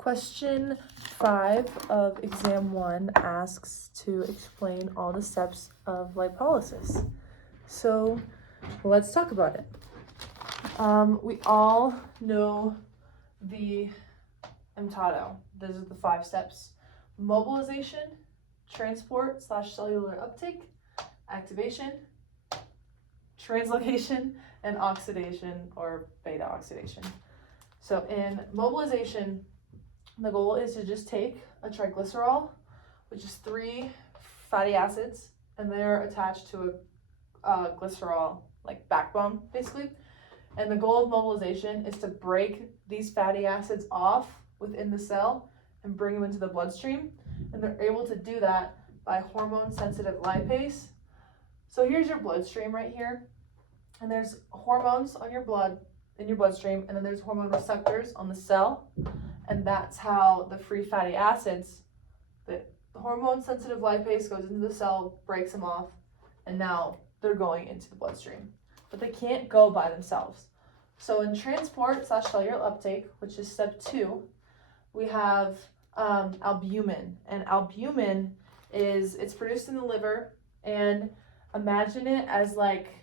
Question 5 of exam 1 asks to explain all the steps of lipolysis. So let's talk about it. We all know the MTATO. Those are the 5 steps: mobilization, transport / cellular uptake, activation, translocation, and oxidation or beta oxidation. So in mobilization, the goal is to just take a triglycerol, which is 3 fatty acids, and they're attached to a glycerol like backbone basically. And the goal of mobilization is to break these fatty acids off within the cell and bring them into the bloodstream. And they're able to do that by hormone-sensitive lipase. So here's your bloodstream right here, and there's hormones on your blood, in your bloodstream, and then there's hormone receptors on the cell, and that's how the free fatty acids, the hormone-sensitive lipase goes into the cell, breaks them off, and now they're going into the bloodstream. But they can't go by themselves. So in transport / cellular uptake, which is step 2, we have albumin, and albumin it's produced in the liver, and imagine it as like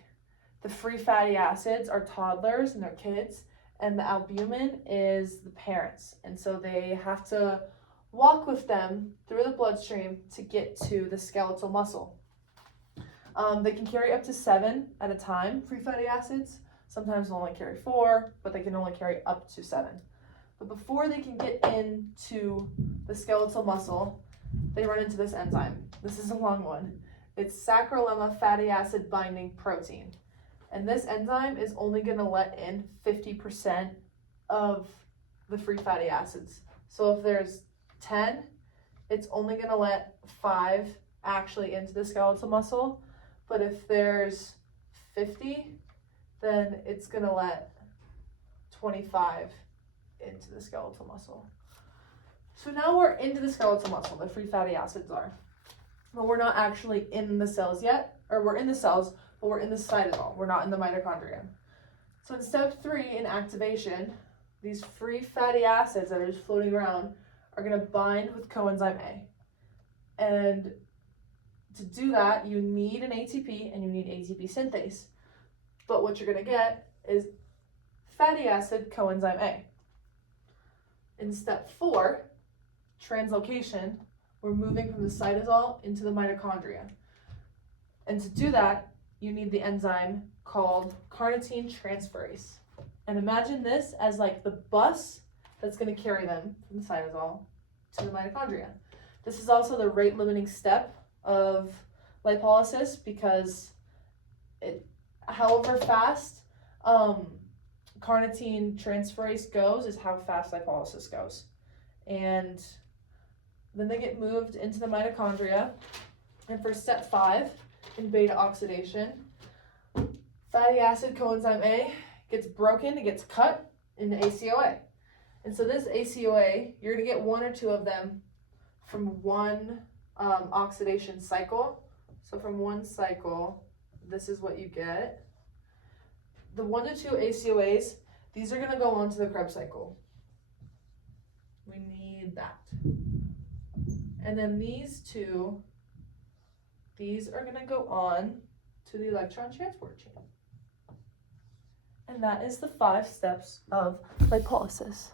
the free fatty acids are toddlers and they're kids, and the albumin is the parents. And so they have to walk with them through the bloodstream to get to the skeletal muscle. They can carry up to 7 at a time, free fatty acids. Sometimes they'll only carry 4, but they can only carry up to 7. But before they can get into the skeletal muscle, they run into this enzyme. This is a long one. It's saccharolemma fatty acid binding protein. And this enzyme is only going to let in 50% of the free fatty acids. So if there's 10, it's only going to let 5 actually into the skeletal muscle. But if there's 50, then it's going to let 25 into the skeletal muscle. So now we're into the skeletal muscle, the free fatty acids are. But we're not actually in the cells yet, or we're in the cells, but we're in the cytosol. We're not in the mitochondria. So in step 3, in activation, these free fatty acids that are just floating around are going to bind with coenzyme A. And to do that, you need an ATP and you need ATP synthase. But what you're going to get is fatty acid coenzyme A. In step 4, translocation, we're moving from the cytosol into the mitochondria. And to do that, you need the enzyme called carnitine transferase. And imagine this as like the bus that's going to carry them from the cytosol to the mitochondria. This is also the rate limiting step of lipolysis, because however fast carnitine transferase goes is how fast lipolysis goes. And then they get moved into the mitochondria. And for step 5, in beta oxidation, fatty acid coenzyme A gets broken, it gets cut into ACOA. And so this ACOA, you're going to get 1 or 2 of them from one oxidation cycle. So from one cycle, this is what you get. The 1 to 2 ACOAs, these are going to go on to the Krebs cycle. We need that. And then these 2, these are going to go on to the electron transport chain. And that is the 5 steps of lipolysis.